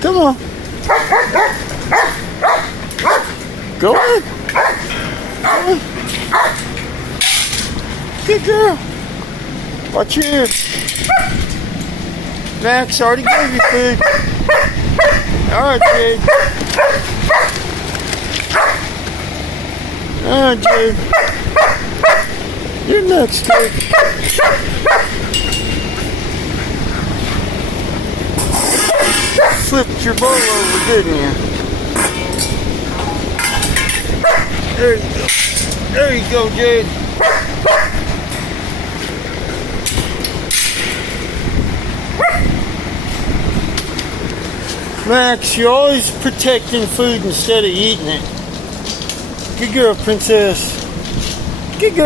Come on. Go on. Come on. Good girl. Watch your ears. Max already gave you food. Alright, Jade. Alright, Jade. You're next, Jade. Flipped your bowl over, didn't you? There you go. There you go, Jade. Max, you're always protecting food instead of eating it. Good girl, princess. Good girl.